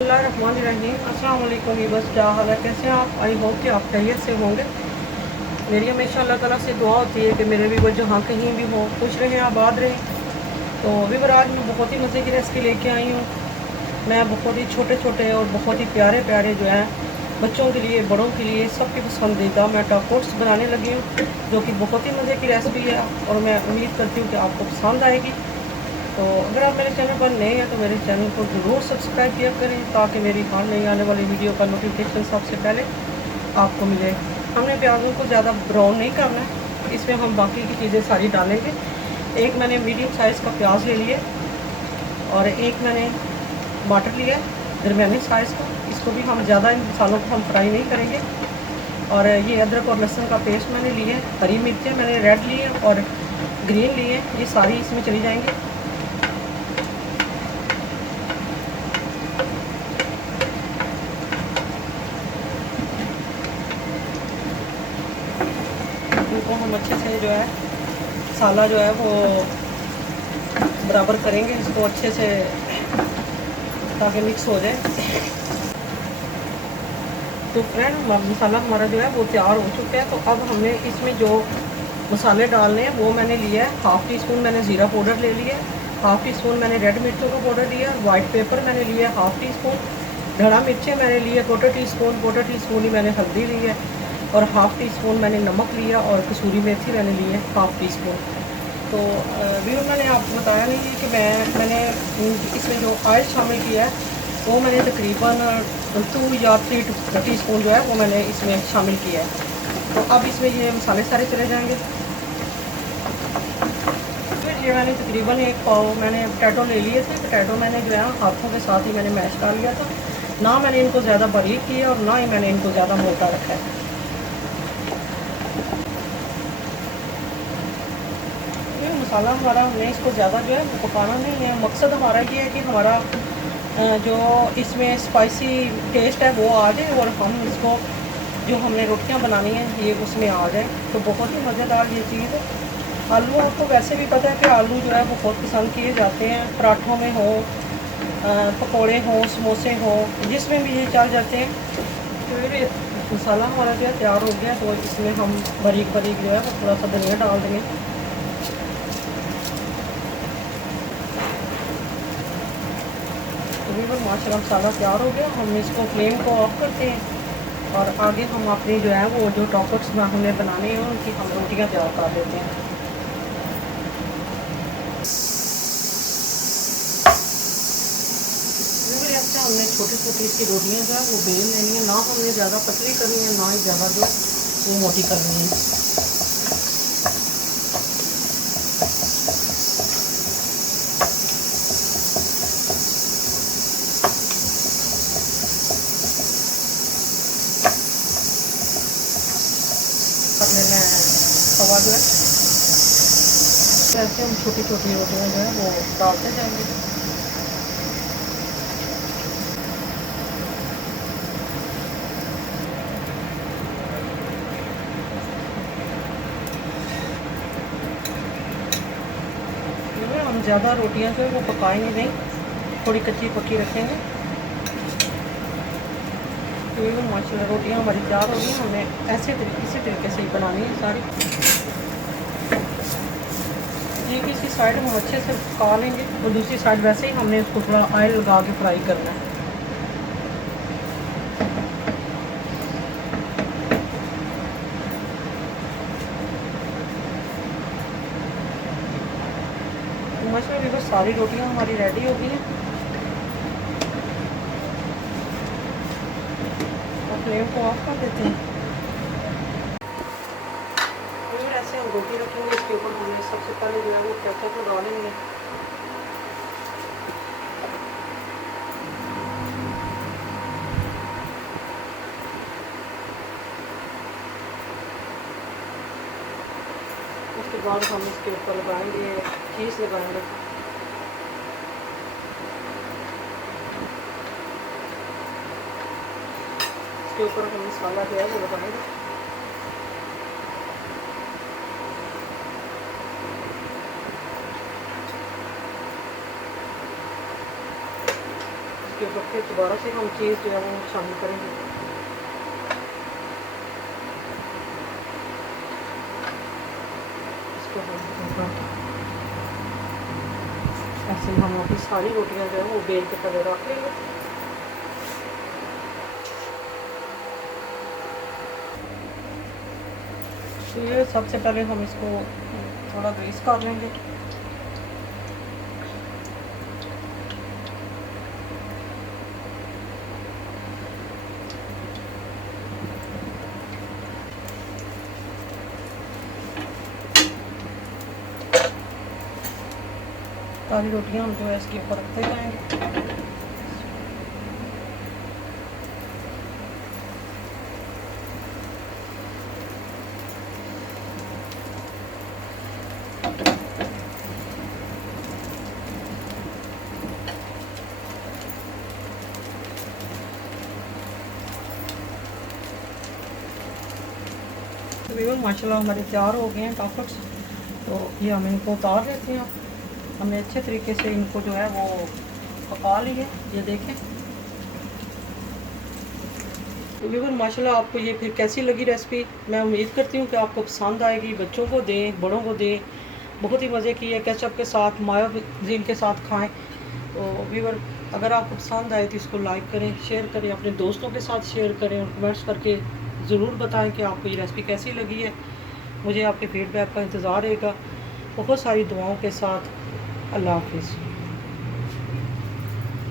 अस्सलाम वालेकुम। बस क्या हाल है, कैसे हैं आप? आई होप कि आप खैरियत से होंगे। मेरी हमेशा अल्लाह ताला से दुआ होती है कि मेरे भी वो जहाँ कहीं भी हो खुश रहें, आबाद रहें। तो अभी आज मैं बहुत ही मज़े की रेसिपी लेके आई हूँ। मैं बहुत ही छोटे छोटे और बहुत ही प्यारे प्यारे जो हैं बच्चों के लिए, बड़ों के लिए, सबकी पसंदीदा मैं टॉपोट्स बनाने लगी हूँ, जो कि बहुत ही मज़े की रेसिपी है और मैं उम्मीद करती हूँ कि आपको पसंद आएगी। तो अगर आप मेरे चैनल पर नए हैं तो मेरे चैनल को ज़रूर सब्सक्राइब किया करें, ताकि मेरी हर नई आने वाली वीडियो का नोटिफिकेशन सबसे पहले आपको मिले। हमने प्याज़ों को ज़्यादा ब्राउन नहीं करना है, इसमें हम बाकी की चीज़ें सारी डालेंगे। एक मैंने मीडियम साइज़ का प्याज ले लिया और एक मैंने टमाटर लिया दरमियाने साइज़ का। इसको भी हम ज़्यादा इन मसालों को हम फ्राई नहीं करेंगे। और ये अदरक और लहसुन का पेस्ट मैंने लिए, हरी मिर्चें मैंने रेड लिए और ग्रीन लिए, ये सारी इसमें चली जाएंगी। इनको हम अच्छे से जो है मसाला जो है वो बराबर करेंगे इसको अच्छे से, ताकि मिक्स हो जाए। तो फ्रेंड, मसाला हमारा जो है वो तैयार हो चुका है। तो अब हमने इसमें जो मसाले डालने हैं वो मैंने लिया है, हाफ़ टी स्पून मैंने ज़ीरा पाउडर ले लिया है, हाफ़ टी स्पून मैंने रेड मिर्चों का पाउडर लिया है, वाइट पेपर मैंने लिया है हाफ़ टी स्पून, धड़ा मिर्चें मैंने लिए क्वार्टर टी स्पून ही मैंने हल्दी ली है और हाफ़ टी स्पून मैंने नमक लिया और कसूरी मेथी मैंने ली है हाफ़ टी स्पून। तो व्यूअर, मैंने आपको बताया नहीं है कि मैंने इसमें जो ऑयल शामिल किया है वो मैंने तकरीबन 2 या 3 टी स्पून जो है वो मैंने इसमें शामिल किया है। तो अब इसमें ये मसाले सारे चले जाएंगे। फिर ये मैंने तकरीबन 1 पाव मैंने पोटैटो ले लिए थे। पोटैटो मैंने जो है हाथों के साथ ही मैंने मैश कर लिया था, ना मैंने इनको ज़्यादा बारीक किया और ना ही मैंने इनको ज़्यादा मोटा रखा है। ये मसाला हमारा, हमने इसको ज़्यादा जो है वो पकाना नहीं है। मकसद हमारा ये है कि हमारा जो इसमें स्पाइसी टेस्ट है वो आ जाए और हम इसको जो हमने रोटियां बनानी है ये उसमें आ जाए। तो बहुत ही मज़ेदार ये चीज़ है। आलू आपको वैसे भी पता है कि आलू जो है वो बहुत पसंद किए जाते हैं, पराठों में हो, पकोड़े हो, समोसे हो, जिसमें भी ये चल जाते हैं। तो ये मसाला हमारा जो है तैयार हो गया। तो इसमें हम बारीक बारीक जो है वो थोड़ा सा धनिया डाल देंगे। तकरीबन माशाल्लाह मसाला तैयार हो गया। हम इसको फ्लेम को ऑफ करते हैं और आगे हम अपनी जो है वो जो टॉपर्स हमें बनाने हैं उनकी हम रोटियां तैयार कर देते हैं। अच्छा, हमने छोटी छोटी इसकी रोटियां जो है वो बेल लेनी है, ना हमने ज़्यादा पतली करनी है ना ही ज़्यादा जो वो मोटी करनी है। कर लेना है तवा जो है, ऐसे हम छोटी छोटी रोटियां जो है वो डालते जाएंगे। हम ज़्यादा रोटियां जो है वो पकाएंगे नहीं, थोड़ी कच्ची पक्की रखेंगे। तो ये माशाल्लाह रोटियां हमारी तैयार हो गई। हमें इसी तरीके से ही बनानी है सारी। एक इसकी साइड हम अच्छे से पका लेंगे और दूसरी साइड वैसे ही हमने उसको थोड़ा ऑयल लगा के फ्राई करना है। माशाल्लाह भी बस सारी रोटियां हमारी रेडी हो गई हैं और फ्लेम को ऑफ कर देते हैं। फिर ऐसे हम रोटी रखेंगे, इसके ऊपर हमने सबसे पहले जो है वो केचप को डालेंगे। उसके बाद हम इसके ऊपर लगाएंगे चीज़ लगाएंगे। इसके ऊपर हम मसाला जो है वो लगाएंगे। इसके ऊपर फिर दोबारा से हम चीज़ जो है वो शामिल करेंगे। इसको हम ऐसे हम अपनी सारी रोटियां जो है वो बेल के तले रख लेंगे। तो ये सबसे पहले हम इसको थोड़ा ग्रीस कर लेंगे। सारी रोटियां हम जो है इसके ऊपर रखते जाएंगे। तकरीबन माशाल्लाह हमारे तैयार हो गए हैं टाफट्स। तो ये हम इनको उतार लेते हैं। हमने अच्छे तरीके से इनको जो है वो पका लिए, ये देखें। तकरीबन माशाल्लाह आपको ये फिर कैसी लगी रेसिपी, मैं उम्मीद करती हूँ कि आपको पसंद आएगी। बच्चों को दें, बड़ों को दें, बहुत ही मज़े की है। केचप के साथ, मायो जीन के साथ खाएं। तो व्यूअर अगर आपको पसंद आए तो इसको लाइक करें, शेयर करें, अपने दोस्तों के साथ शेयर करें और कमेंट्स करके ज़रूर बताएं कि आपको ये रेसिपी कैसी लगी है। मुझे आपके फीडबैक का इंतज़ार रहेगा। बहुत सारी दुआओं के साथ अल्लाह हाफिज़।